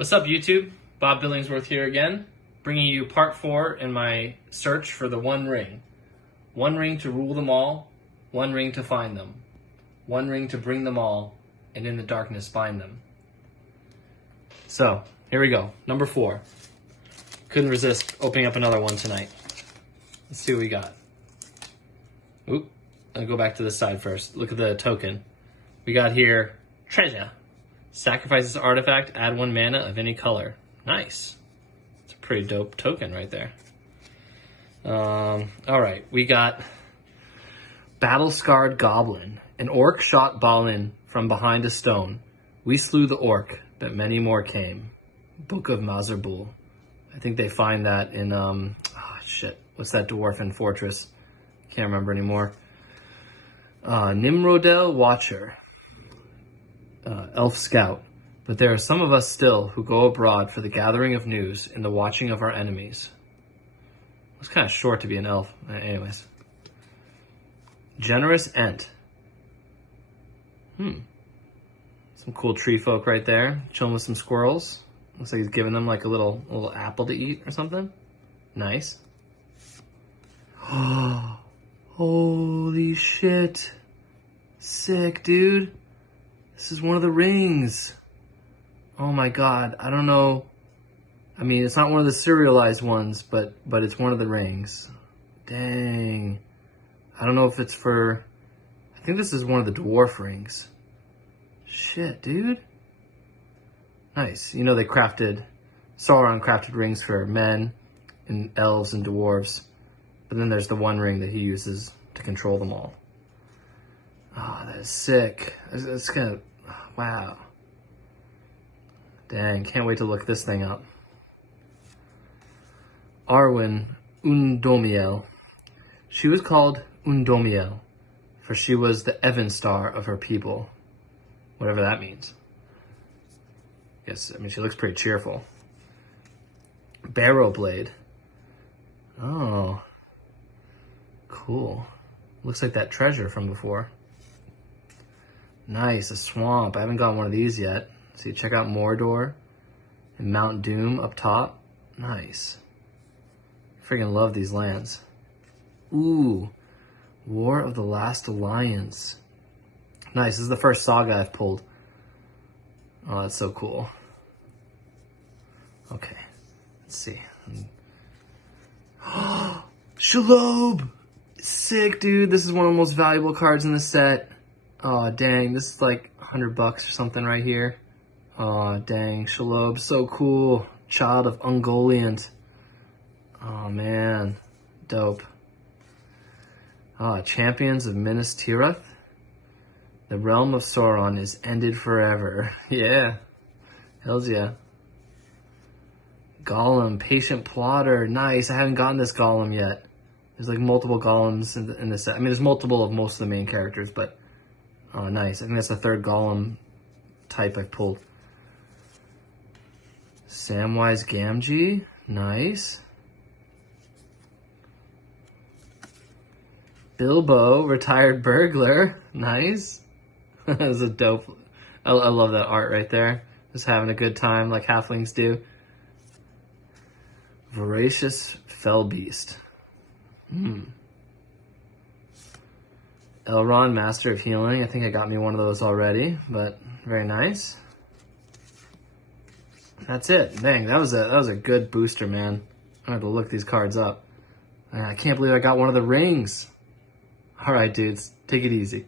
What's up, YouTube? Bob Billingsworth here again, bringing you part 4 in my search for the One Ring. One ring to rule them all, one ring to find them, one ring to bring them all, and in the darkness bind them. So, here we go. Number 4. Couldn't resist opening up another one tonight. Let's see what we got. Oop, I'll go back to this side first. Look at the token. We got here, treasure. Sacrifice this artifact, add 1 mana of any color. Nice. It's a pretty dope token right there. Alright, we got Battle-Scarred Goblin. An orc shot Balin from behind a stone. We slew the orc, but many more came. Book of Mazarbul. I think they find that in, what's that dwarven fortress? Can't remember anymore. Nimrodel Watcher. Elf Scout. But there are some of us still who go abroad for the gathering of news and the watching of our enemies. It's kind of short to be an elf. Anyways. Generous Ent. Some cool tree folk right there. Chilling with some squirrels. Looks like he's giving them like a little apple to eat or something. Nice. Oh, holy shit. Sick, dude. This is one of the rings. Oh my god, I don't know. I mean, it's not one of the serialized ones, but it's one of the rings. Dang. I don't know if it's for... I think this is one of the dwarf rings. Shit, dude. Nice. You know, Sauron crafted rings for men and elves and dwarves. But then there's the one ring that he uses to control them all. Oh, that is sick. It's kind of... Wow. Dang, can't wait to look this thing up. Arwen Undomiel. She was called Undomiel, for she was the Evenstar of her people. Whatever that means. Yes, I mean, she looks pretty cheerful. Barrowblade. Oh. Cool. Looks like that treasure from before. Nice, a swamp. I haven't got one of these yet. See, check out Mordor and Mount Doom up top. Nice. Freaking love these lands. Ooh, War of the Last Alliance. Nice, this is the first saga I've pulled. Oh, that's so cool. Okay, let's see. Shalob! Sick, dude. This is one of the most valuable cards in the set. Oh, dang. This is like $100 or something right here. Oh, dang. Shalob, so cool. Child of Ungoliant. Oh, man. Dope. Champions of Minas Tirith. The realm of Sauron is ended forever. Yeah. Hells yeah. Gollum, Patient Plotter. Nice. I haven't gotten this Gollum yet. There's like multiple Golems in this set. I mean, there's multiple of most of the main characters, but... Oh, nice. I think that's the third Golem type I've pulled. Samwise Gamgee. Nice. Bilbo, Retired Burglar. Nice. That's a dope... I love that art right there. Just having a good time like halflings do. Voracious Fellbeast. Elrond, Master of Healing. I think I got me one of those already, but very nice. That's it. Dang, that was a good booster, man. I'm gonna have to look these cards up. I can't believe I got one of the rings. All right, dudes, take it easy.